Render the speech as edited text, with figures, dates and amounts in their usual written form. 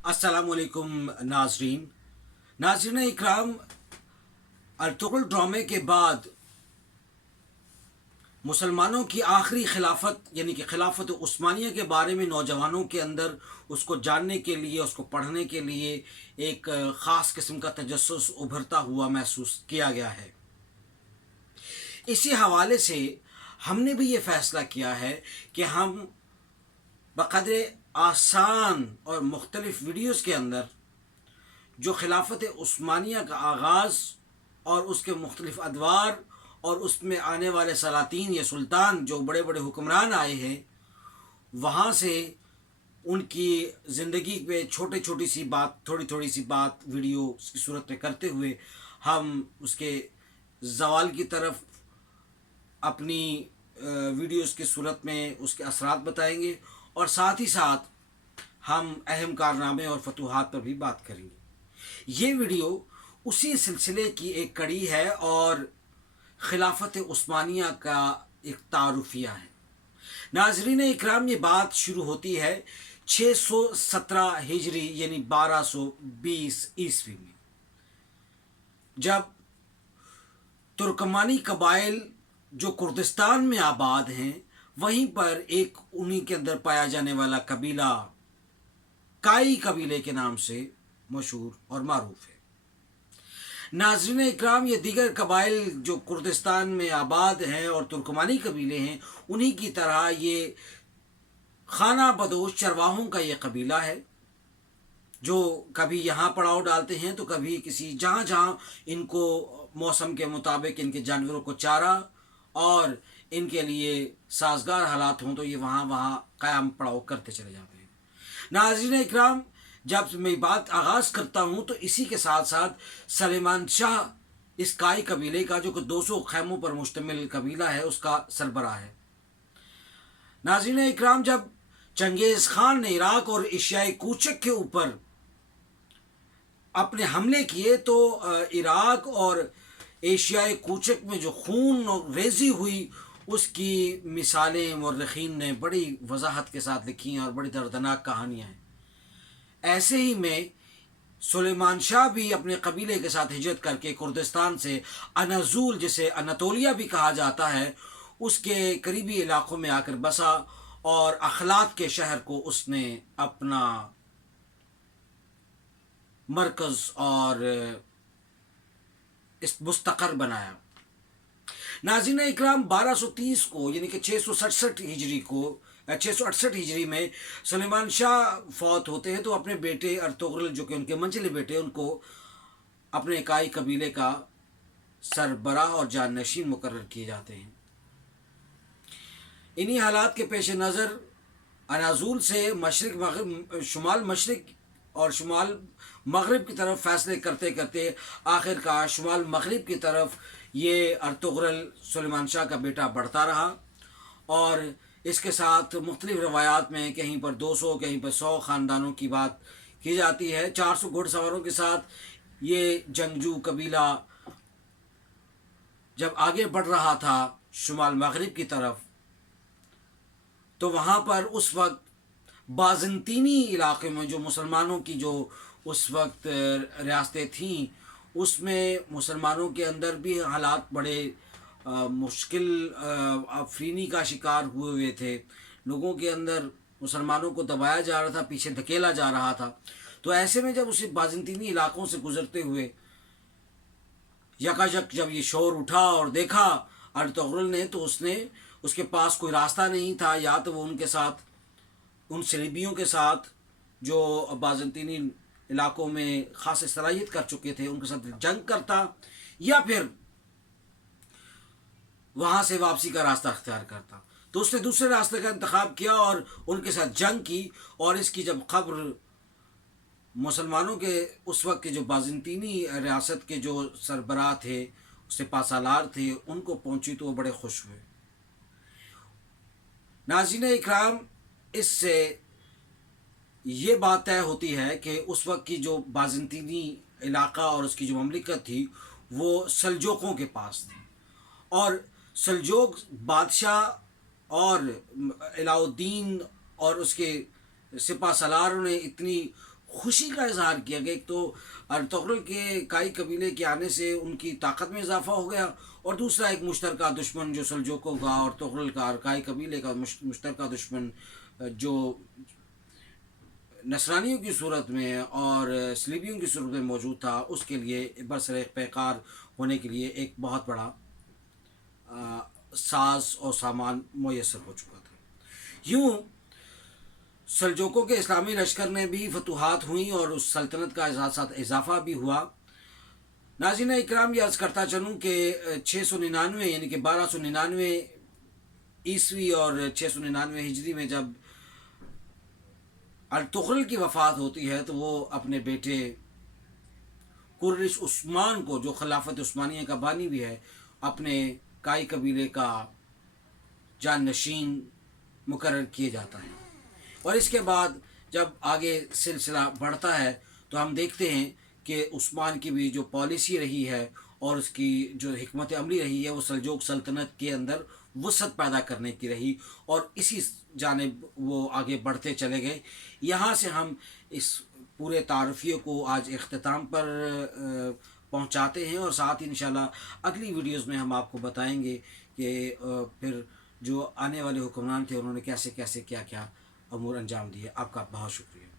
अस्सलामुअलैकुम नाजरीन इकराम। अर्तुगरुल ड्रामे के बाद मुसलमानों की आखिरी खिलाफत यानी कि खिलाफत उस्मानिया के बारे में नौजवानों के अंदर उसको जानने के लिए, उसको पढ़ने के लिए एक ख़ास किस्म का तजस्सुस उभरता हुआ महसूस किया गया है। इसी हवाले से हमने भी ये फ़ैसला किया है कि हम बक़द्र आसान और मुख्तलिफ़ वीडियोज़ के अंदर जो खिलाफत उस्मानिया का आगाज़ और उसके मुख्तलिफ़ अदवार और उसमें आने वाले सलातीन या सुल्तान जो बड़े बड़े हुक्मरान आए हैं, वहाँ से उनकी ज़िंदगी पे छोटी छोटी सी बात, थोड़ी थोड़ी सी बात वीडियो की सूरत में करते हुए हम उसके ज़वाल की तरफ अपनी वीडियोज़ की सूरत में उसके असरात बताएंगे और साथ ही साथ हम अहम कारनामे और फतूहात पर भी बात करेंगे। ये वीडियो उसी सिलसिले की एक कड़ी है और खिलाफत उस्मानिया का एक तारुफिया है। नाजरीन इकराम, ये बात शुरू होती है 617 हिजरी यानी 1220 ईस्वी में, जब तुर्कमानी कबाइल जो कुर्दिस्तान में आबाद हैं वहीं पर एक उन्हीं के अंदर पाया जाने वाला कबीला काई कबीले के नाम से मशहूर और मारूफ है। नाज़रीन इकराम, ये दीगर कबाइल जो कुर्दिस्तान में आबाद हैं और तुर्कमानी कबीले हैं, उन्हीं की तरह ये खाना बदोश चरवाहों का ये कबीला है जो कभी यहाँ पड़ाव डालते हैं तो कभी किसी, जहाँ जहाँ इनको मौसम के मुताबिक इनके जानवरों को चारा और इनके लिए साजगार हालात हों तो ये वहाँ वहाँ क़याम पड़ाव करते चले जाते हैं। नाज़रीन इकराम, जब मैं बात आगाज़ करता हूँ तो इसी के साथ साथ सलेमान शाह इस काई कबीले का, जो कि 200 खैमों पर मुश्तमिल कबीला है, उसका सरबराह है। नाज़रीन इकराम, जब चंगेज़ खान ने इराक़ और एशियाई कूचक के ऊपर अपने हमले किए तो इराक़ और एशियाई कूचक में जो खून और रेज़ी हुई उसकी मिसालें मुर्रिखीन ने बड़ी वजाहत के साथ लिखी हैं और बड़ी दर्दनाक कहानियाँ हैं। ऐसे ही में सुलेमान शाह भी अपने कबीले के साथ हिजरत करके कुर्दिस्तान से अनाज़ूल, जिसे अनातोलिया भी कहा जाता है, उसके करीबी इलाक़ों में आकर बसा और अखलाक के शहर को उसने अपना मरकज़ और इस मुस्तक़र बनाया। नाज़रीन इकराम, 1230 को यानी कि 667 हिजरी को 668 हिजरी में सुलेमान शाह फौत होते हैं तो अपने बेटे अर्तुगरुल, जो कि उनके मंझले बेटे, उनको अपने इकाई कबीले का सरबराह और जाननशीन मुकर्रर किए जाते हैं। इन्हीं हालात के पेश नज़र अनाज़ूल से मशरिक मगरिब, शुमाल मशरिक और शुमाल मगरिब की तरफ फ़ैसले करते करते आखिरकार शुमाल मगरिब की तरफ ये अर्तुगरुल सुलेमान शाह का बेटा बढ़ता रहा और इसके साथ मुख्तलिफ़ रवायात में कहीं पर 200, कहीं पर 100 ख़ानदानों की बात की जाती है। 400 घुड़सवारों के साथ ये जंगजू कबीला जब आगे बढ़ रहा था शुमाल मगरिब की तरफ, तो वहाँ पर उस वक्त बाज़ंतीनी इलाक़े में जो मुसलमानों की जो उस वक्त रियासतें थीं, उसमें मुसलमानों के अंदर भी हालात बड़े मुश्किल अफरीनी का शिकार हुए थे। लोगों के अंदर मुसलमानों को दबाया जा रहा था, पीछे धकेला जा रहा था। तो ऐसे में जब उसे बाज़ंतीनी इलाक़ों से गुज़रते हुए यकायक जब ये शोर उठा और देखा अर्तुगरुल ने, तो उसके पास कोई रास्ता नहीं था, या तो वो उनके साथ, उन सलीबियों के साथ जो बाज़ंतीनी इलाक़ों में ख़ास सलाहियत कर चुके थे, उनके साथ जंग करता या फिर वहाँ से वापसी का रास्ता अख्तियार करता। तो उसने दूसरे रास्ते का इंतखाब किया और उनके साथ जंग की। और इसकी जब खबर मुसलमानों के उस वक्त के जो बाज़ंतीनी रियासत के जो सरबराह थे, उससे पासालार थे, उनको पहुँची तो वो बड़े खुश हुए। नाज़रीन इकराम, इससे ये बात तय होती है कि उस वक्त की जो बाज़ंतीनी इलाक़ा और उसकी जो ममलिकत थी वो सल्जोक़ों के पास थी और सल्जोक बादशाह और अलाउद्दीन और उसके सिपा सलारों ने इतनी خوشی کا اظہار کیا کہ ایک تو ارطغرل کے کائی قبیلے کے آنے سے ان کی طاقت میں اضافہ ہو گیا، اور دوسرا ایک مشترکہ دشمن جو سلجوقوں کا اور طغرل کا اور کائی قبیلے کا مشترکہ دشمن جو نصرانیوں کی صورت میں اور صلیبیوں کی صورت میں موجود تھا، اس کے لیے برسر پیکار ہونے کے لیے ایک بہت بڑا ساز اور سامان میسر ہو چکا تھا۔ یوں سلجوقوں کے اسلامی لشکر میں بھی فتوحات ہوئیں اور اس سلطنت کا اضافہ بھی ہوا۔ ناظرین اکرام، یہ عرض کرتا چلوں کہ 699 یعنی کہ 1299 عیسوی اور 699 ہجری میں جب ارطغرل کی وفات ہوتی ہے تو وہ اپنے بیٹے قرش عثمان کو، جو خلافت عثمانیہ کا بانی بھی ہے، اپنے کائی قبیلے کا جانشین مقرر کیے جاتا ہے۔ اور اس کے بعد جب آگے سلسلہ بڑھتا ہے تو ہم دیکھتے ہیں کہ عثمان کی بھی جو پالیسی رہی ہے اور اس کی جو حکمت عملی رہی ہے وہ سلجوق سلطنت کے اندر وسعت پیدا کرنے کی رہی، اور اسی جانب وہ آگے بڑھتے چلے گئے۔ یہاں سے ہم اس پورے تعارفیے کو آج اختتام پر پہنچاتے ہیں، اور ساتھ ہی انشاءاللہ اگلی ویڈیوز میں ہم آپ کو بتائیں گے کہ پھر جو آنے والے حکمران تھے انہوں نے کیسے کیسے کیا کیا امور انجام دیے۔ آپ کا بہت شکریہ۔